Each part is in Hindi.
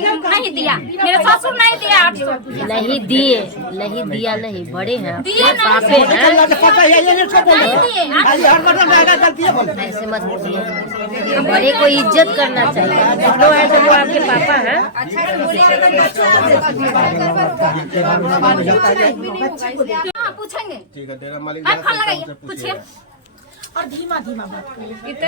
नहीं दिया, मेरे ससुर नहीं दिया 800 नहीं दिए, नहीं दिया, नहीं बड़े हैं दिए पापे हैं, ऐसे मत बोलिए, बड़े को इज्जत करना चाहिए। जो है तो वो आपके पापा हैं। पूछेंगे ठीक है, डेरा मालिक फोन लगाइए, पूछिए। और धीमा धीमा बात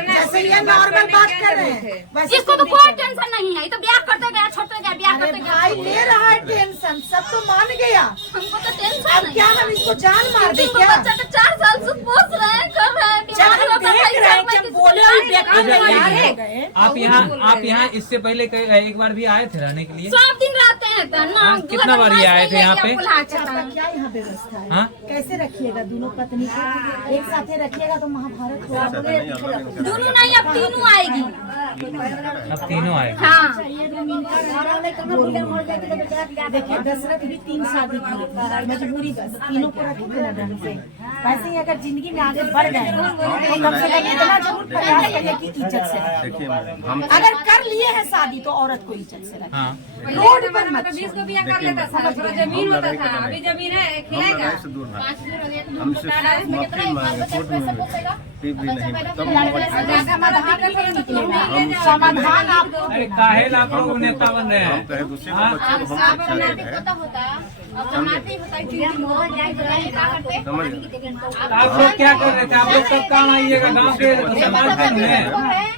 जैसे ये नॉर्मल बात कर रहे हैं वैसे इसको तो कोई टेंशन नहीं है, ये तो ब्याह करते गया, छोड़ते गया, ब्याह करते गया। भाई ले रहा है टेंशन, सब तो मान गया। हमको तो टेंशन अब नहीं। क्या हम इसको जान मार दे इसको क्या? बच्चा को 4 साल से पोस रहे हैं, कर रहे हैं, जब बीमार हम होता है, देख रहे हैं, जब बोले और बेकार तैयार हो गए। आप यहाँ इससे पहले एक बार भी आए थे रहने के लिए? सब दिन रहते हैं तो ना। कितना बार ये आए थे यहाँ पे? आपका क्या यहाँ व्यवस्था है? हाँ? कैसे रखिएगा दोनों पत्नी को एक साथ रखिएगा तो महाभारत हो। दोनों नहीं, अब तीनों आएगी। अब तीनों आए। हाँ देखिए दशरथ भी 3 शादी की मजबूरी, बस तीनों को रखे थे ना ढंग से। वैसे ही अगर जिंदगी में आगे बढ़ गए तो कम से कम इतना जरूर प्रयास करिए कि इज्जत से रखें। देखिए हम अगर कर लिए हैं शादी तो औरत को इज्जत से रखें। हाँ। रोड पर मत बीस को बिया कर लेता था, थोड़ा जमीन होता था, अभी जमीन है खिलाएगा। हम सिर्फ माफी मांगे कोर्ट में भी नहीं समाधान आपको अरे काहेल आप लोग नेता बन रहे हैं? हम कहे दूसरे को बच्चे को हम शिक्षा दे रहे हैं। समझ गए? आप लोग क्या कर रहे थे? आप लोग कब कहाँ आइएगा? गाँव के समाज में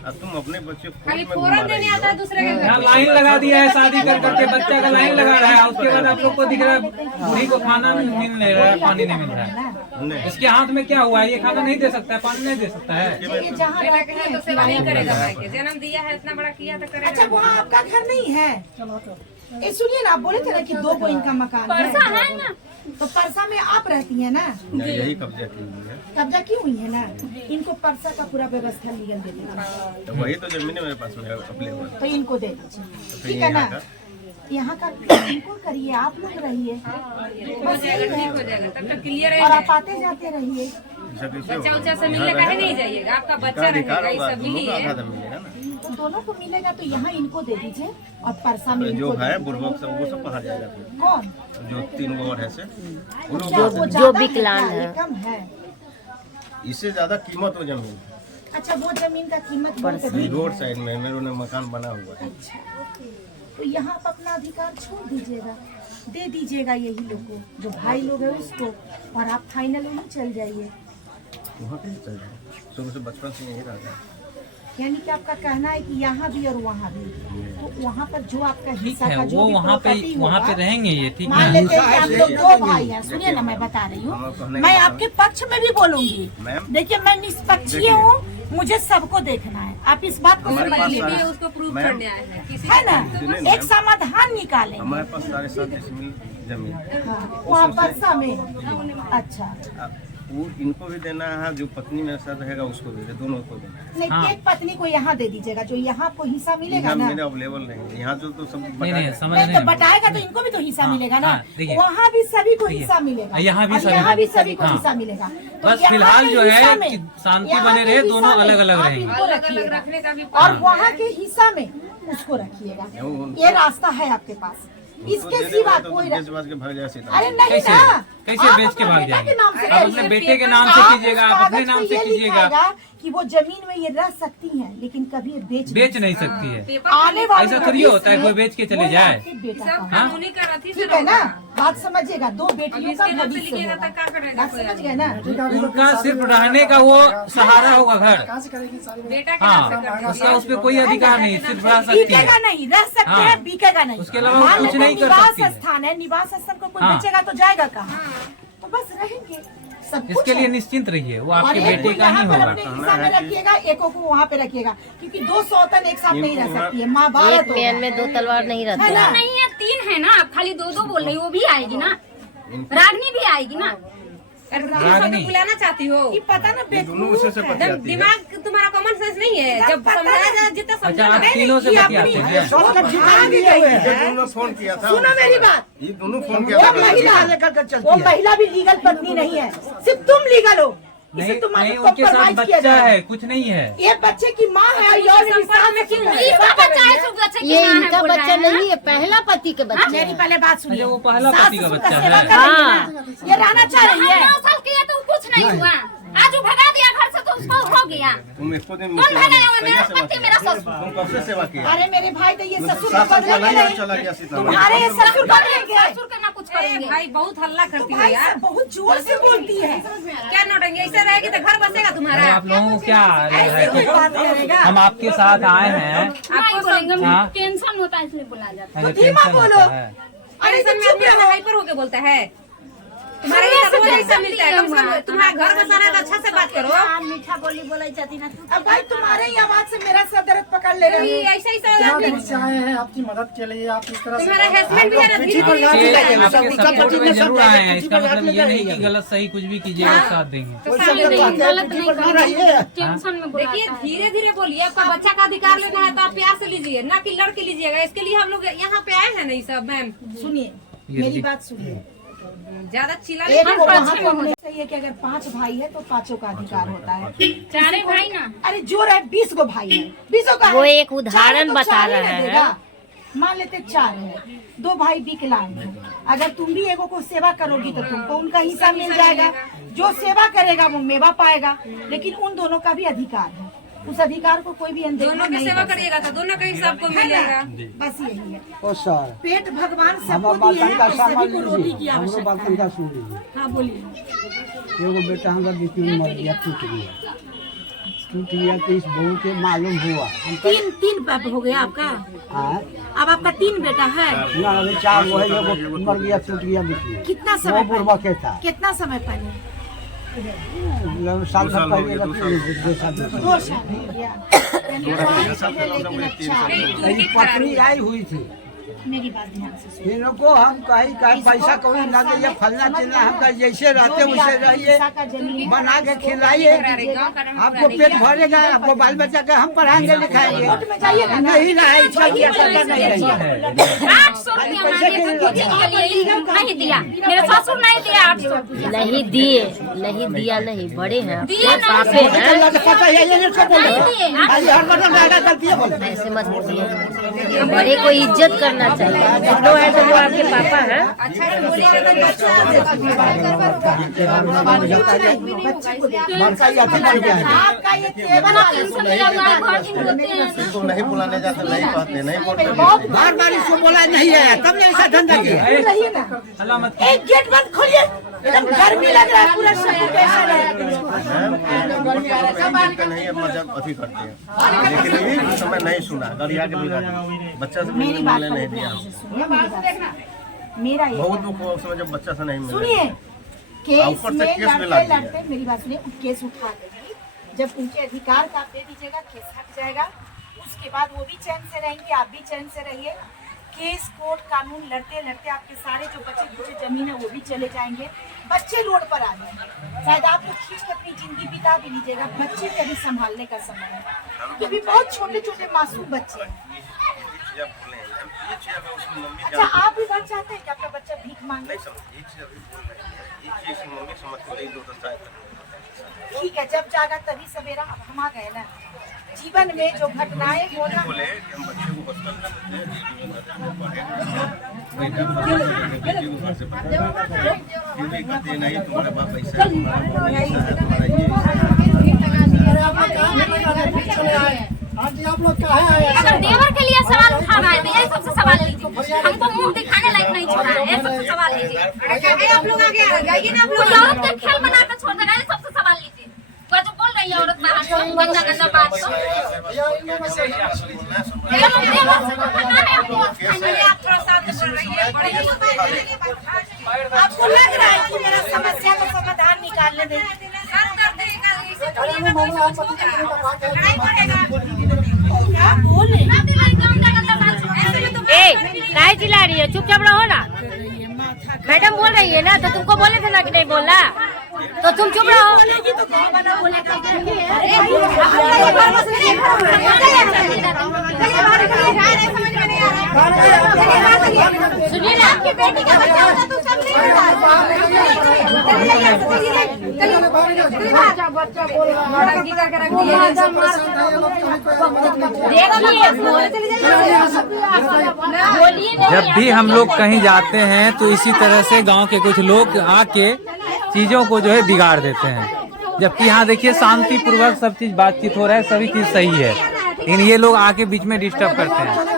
अब तुम अपने बच्चे को खाली कोर्ट में फोरन घुमा देने रही आता है हो। दूसरे के घर। यहाँ लाइन लगा दिया है, शादी कर करके बच्चा का लाइन लगा रहा है। उसके बाद आप लोग को दिख रहा है बूढ़ी को खाना मिल नहीं रहा है, पानी नहीं मिल रहा है। नहीं, इसके हाथ में क्या हुआ है? ये खाना नहीं दे सकता है, पानी नहीं दे सकता है। जहाँ रहते हैं तो सेवा नहीं करेगा भाई के, जन्म दिया है इतना बड़ा किया तो करेगा। अच्छा वहाँ आपका घर नहीं है? ए सुनिए ना, आप बोले थे ना कि 2 को इनका मकान परसा है है ना। तो परसा में आप रहती हैं ना? यही कब्जा की हुई है। कब्जा की हुई है ना? इनको परसा का पूरा व्यवस्था लीगल दे दीजिए, तो वही तो जमीन है मेरे पास में अवेलेबल। तो इनको दे दीजिए, फिर ठीक है ना? यहाँ का? यहाँ का इनको करिए, आप लोग रहिए, बस यही है। हो जाएगा तब तक क्लियर और है। आप आते जाते रहिए। बच्चा उच्चा से मिलने का है नहीं जाइएगा, आपका बच्चा अधिकार रहेगा, ये होगा, सब दोनों मिली का है। आधा मिलेगा ना। तो दोनों को मिलेगा तो यहाँ इनको दे दीजिए और परसा में जो इनको दे है दीजिए। बुढ़बक सब वो सब बाहर जाएगा फिर। कौन? जो 3 और है से वो लोग क्या बाहर वो जाएंगे। ज्यादा विकलांग है, है। कम है? इससे ज्यादा कीमत हो जमीन। अच्छा वो जमीन का कीमत बहुत अधिक है। रोड साइड में मेरे ने मकान बना हुआ है। तो यहाँ आप अपना अधिकार छोड़ दीजिएगा, दे दीजिएगा यही लोग को, जो भाई लोग है उसको, और आप फाइनल वहीं चल जाइए। वहाँ पे चल जाए, शुरू से बचपन से यही रहा है। यानी कि आपका कहना है कि यहाँ भी और वहाँ भी, तो वहाँ पर जो आपका ठीक हिस्सा है, का वो जो भी वहाँ पे property होगा, रहेंगे ये, ठीक मान है। लेते हैं कि आप लोग 2 भाई हैं। सुनिए ना, मैं बता रही हूँ, मैं आपके पक्ष में भी बोलूंगी। मैम। देखिए मैं निष्पक्षीय हूँ, मुझे सबको देखना है, आप इस बात को हमारे पास समझिए, सारे- उसको प्रूफ मैम, करने आए हैं किसी है ना? सुनिए ना, एक समाधान निकालेंगे। हमारे पास 7.5 डिसमिल जमीन है। हाँ, वहाँ परसा में। अच्छा वो इनको भी देना है, जो पत्नी मेरे साथ रहेगा उसको भी दे, दोनों को देना है। नहीं, हाँ। एक पत्नी को यहाँ दे दीजिएगा, जो यहाँ आपको हिस्सा मिलेगा यहाँ ना। मेरे अवेलेबल नहीं है, यहाँ जो तो सब नहीं बता नहीं दें। समझ नहीं रहे तो हैं। बटाएगा तो इनको भी तो हिस्सा हाँ, मिलेगा ना। हाँ, देखिए। वहाँ भी सभी को देखिए। हिस्सा मिलेगा, यहाँ भी और सभी यहाँ भी को। सभी को हाँ। हिस्सा मिलेगा। तो बस यहाँ फिलहाल के जो है हिस्सा में- कि शांति यहाँ बने के रहे, हिस्सा दोनों में अलग-अलग आप रहेंगे। इनको अलग अलग रखिएगा। रखने का भी और वहाँ के हिस्सा में उसको रखिएगा। ये रास्ता है आपके पास, इसके सिवा कोई बेच बाज के भाग जाए सीधा। अरे नहीं कैसे ना, कैसे आप बेच के अपने भाग बेटा जाएंगे? के नाम से आप अपने करिए। बेटे के नाम से आप कीजिएगा, उस आप अपने कागज नाम पे से ये कीजिएगा। लिखाएगा कि वो जमीन में ये रह सकती हैं, लेकिन कभी ये बेच नहीं सकती है। आने वाले ऐसा थोड़ी होता है, कोई बेच के चले जाए। बेटा का सब है। कानूनी का रथी से ठीक है ना, होगा। बात समझिएगा, 2 अब बेटियों का इसके नाम से भविष्य लिखिएगा होगा। तो क्या करेगा बात कोई समझ आदमी? गए ना? उनका सिर्फ रहने का वो सहारा होगा घर। बेटा के हाँ, नाम से कर उसका दीजिए। उस पर कोई अधिकार नहीं, सिर्फ रह सकती बिकेगा है। नहीं, रह सकते हाँ। हैं, बिकेगा नहीं। उसके अलावा वो मान कुछ लेते नहीं कर निवास सकती है। स्थान है, निवास स्थान को कोई हाँ। बेचेगा तो जाएगा कहाँ? तो बस रहेंगे, सब कुछ इसके लिए है। निश्चिंत रहिए, वो और आपके एक बेटे को का यहाँ ही पर होगा। अपने हिस्सा में रखिएगा, एको को वहाँ पे रखिएगा, क्योंकि 2 सौतन एक साथ नहीं रह सकती है। माँ भारत एक मैन में 2 तलवार नहीं रहती है ना? नहीं है, 3 है ना, आप खाली 2 बोल रही हो, वो भी आएगी ना, रागनी भी आएगी ना। रागनी। बुलाना चाहती हो? ये पता ना ये दोनों उसी से पक जाती है। दिमाग तुम्हारा कॉमन सेंस नहीं है, जब समझाया जितना अच्छा, समझा आप तीनों से बतियाते हैं। ये दोनों फोन किया था। सुनो मेरी बात, ये दोनों फोन किया वो था। महिला भी लीगल पत्नी नहीं है, सिर्फ तुम लीगल हो। इसे नहीं तुम्हारे नहीं, को उनके साथ compromise किया बच्चा जा रहा है, कुछ नहीं है। ये बच्चे की माँ है, और संपर्क में क्यों नहीं? इसका बच्चा है, इसका बच्चा ये इनका बच्चा नहीं है, पहला पति के बच्चा मेरी है। पहले बात सुनिए, वो पहला सास पति का ससुर बच्चा सेवा है। कर रही है ना, ये रहना चाह रही है। 9 साल किया तो कुछ नहीं हुआ, आज वो भगा दिया घर से तो उसको हो गया। तुम इसको दिन कौन भगाया? मेरा पति, मेरा ससुर। तुम कब से सेवा किया? अरे मेरे भाई तो ये ससुर सात साल बदलेंगे पहले नहीं, चला गया सीता। तुम्हारे ये ससुर बदलेंगे। ससुर के ना कुछ करेंगे। भाई बहुत हल्ला करती है भाई यार। से बहुत जोर से बोलती है, क्या नोटेंगे? ऐसे रहेगी तो घर बसेगा अरे तुम्हारा। आप लोगों को क्या ऐसे कोई बात करेगा। हम आपके साथ आए हैं। नहीं बोलेंगे, हाँ। टेंशन होता है इसलिए बुला जाता है। अरे धीमा टेंशन बोलो। होता है। अरे टेंशन में आदमी ऐसे हाइपर होके बोलता है। तुम्हारे लिए सब ऐसा मिलता है, कम से कम तुम्हारा घर का सारा अच्छा से बात करो। मीठा बोली बोला जाती ना। अब भाई तुम्हारे ही आवाज से मेरा सर दर्द पकड़ ले रही है। ऐसा ही सब आए हैं आपकी मदद के लिए, आप इस तरह से तुम्हारा हस्बैंड भी है ना, धीरे धीरे ये आपके सपोर्ट में जरूर आए हैं, इसका मतलब ये नहीं कि गलत सही कुछ भी कीजिएगा साथ देंगे। गलत नहीं करेंगे, टेंशन में बुलाता देखिए है। धीरे धीरे बोलिए। आपका बच्चा का अधिकार लेना है तो आप प्यार से लीजिए, ना कि लड़के लीजिएगा। इसके लिए हम लोग यहाँ पे आए हैं नहीं सब। मैम सुनिए मेरी बात सुनिए, ज्यादा चिल्ला एक को वहाँ पे होना चाहिए कि अगर 5 भाई है तो 5 का अधिकार होता है। चारे भाई ना, अरे जो रहे 20 को भाई है, 20 का वो है। एक उदाहरण चार है तो बता चार ही रहा ना है। देगा। मान लेते 4 है, 2 भाई विकलांग है, अगर तुम भी एगो को सेवा करोगी तो तुमको उनका हिस्सा मिल जाएगा। जो सेवा करेगा वो मेवा पाएगा, लेकिन उन दोनों का भी अधिकार है। उस अधिकार को कोई भी अनदेखा दोनों की नहीं सेवा कर करिएगा तो दोनों का हिसाब को सकता। मिलेगा। है ना? बस यही है। ओ सर, पेट भगवान हम सबको बात दिए हैं का और सभी को रोटी की हमरो आवश्यकता बात है। का सुन लीजिए। हाँ बोलिए। एगो बेटा हमारा बीच में मर गया, टूट गया तो इस बहू के मालूम हुआ हम तीन पाप हो गया आपका। अब आपका 3 बेटा है। ना अभी 4 वो है, एगो मर गया, टूट गया बीच में। कितना वो समय बुढ़वा पहले? के था, कितना समय पहले? साल भर पहले का 2 साल 2 साल हो गया। लेकिन अच्छा मेरी पत्नी आई हुई थी, मेरी बात ध्यान से सुनिए। इनको हम कहीं पैसा कौड़ी ना दे, फलना चिलना, हम कहीं जैसे रहते वैसे रहिए, बना के खिलाइए, आपको पेट भरेगा, आपको बाल बच्चा का हम पढ़ाएंगे लिखाएंगे। नहीं रहा इसका दिया सरकार नहीं रही है। 800 रुपया मांगे थे कोचिंग के लिए, नहीं दिया। मेरे ससुर नहीं दिया 800 रुपया। नहीं दिए, नहीं दिया नहीं, बड़े हैं, दिए ना, पापे हैं। ऐसे मत बोलिए, बड़े को इज्जत करना चाहिए। जो है तो वो आपके पापा हैं। अच्छा से बोलिएगा आपका ये केवल इसको नहीं बुलाने जाते, नहीं कहते, नहीं बोलते। बार बार इसको बोला नहीं है, तब ने ऐसा धंधा किया। रहिए ना। अल्लाह मत एक गेट बंद खोलिए, एकदम गर्मी लग रहा है, पूरा शरीर कैसा है। नहीं अब मजाक अथी करते हैं, लेकिन इस समय नहीं सुना, गरिया के बिगाड़ दिया। बच्चा से मेरी बात मिलने को नहीं दिया। ध्यान से सुनिए, मेरी बात सुनिए। मेरा ये बहुत दुख हुआ उस समय जब बच्चा से नहीं मिला। सुनिए, केस ऊपर से में केस में लग लड़ते गया। लड़ते मेरी बात सुनिए, केस उठा देगी। जब उनके अधिकार का आप दे दीजिएगा, केस हट जाएगा। उसके बाद वो भी चैन से रहेंगे, आप भी चैन से रहिए। केस कोर्ट कानून लड़ते लड़ते आपके सारे जो बचे खुचे जमीन है वो भी चले जाएंगे। बच्चे रोड पर आ जाएंगे, शायद आप तो खींच के अपनी जिंदगी बिता भी लीजिएगा। बच्चे के भी संभालने का समय है, क्योंकि बहुत छोटे छोटे मासूम बच्चे हैं। अच्छा, आप भी बात चाहते हैं कि आपका बच्चा भीख मांगे? ठीक है, जब जागा तभी सवेरा। अब हम आ गए ना, जीवन में जो घटनाएं होना नहीं तुम्हारे पास पैसा आज आप लोग कहाँ आए? अगर देवर के लिए सवाल उठा रहा है तो यही सबसे सवाल लीजिए। हमको मुंह दिखाने लायक नहीं छोड़ा है, ये सबसे सवाल लीजिए। आप लोग आगे जाइए ना। कोई औरत का खेल बना कर छोड़ देगा, ये सबसे सवाल लीजिए। वो जो बोल रही है औरत बाहर से गंदा गंदा बात तो आप थोड़ा शांत रहिए। आपको लग रहा है कि मेरा समस्या का समाधान निकालने में क्या बोले? ए, काहे चिल्ला रही है? चुपचाप रहो ना। मैडम बोल रही है ना, तो तुमको बोले थे ना कि नहीं बोलना, तो तुम चुप रहो। सुनिए ना, आपकी बेटी का बच्चा होता तो सब नहीं होता। देखिए जब भी हम लोग कहीं जाते हैं तो इसी तरह से गांव के कुछ लोग आके चीजों को जो है बिगाड़ देते हैं, जबकि यहाँ देखिए शांति पूर्वक सब चीज बातचीत हो रहा है, सभी चीज सही है, लेकिन ये लोग आके बीच में डिस्टर्ब करते हैं।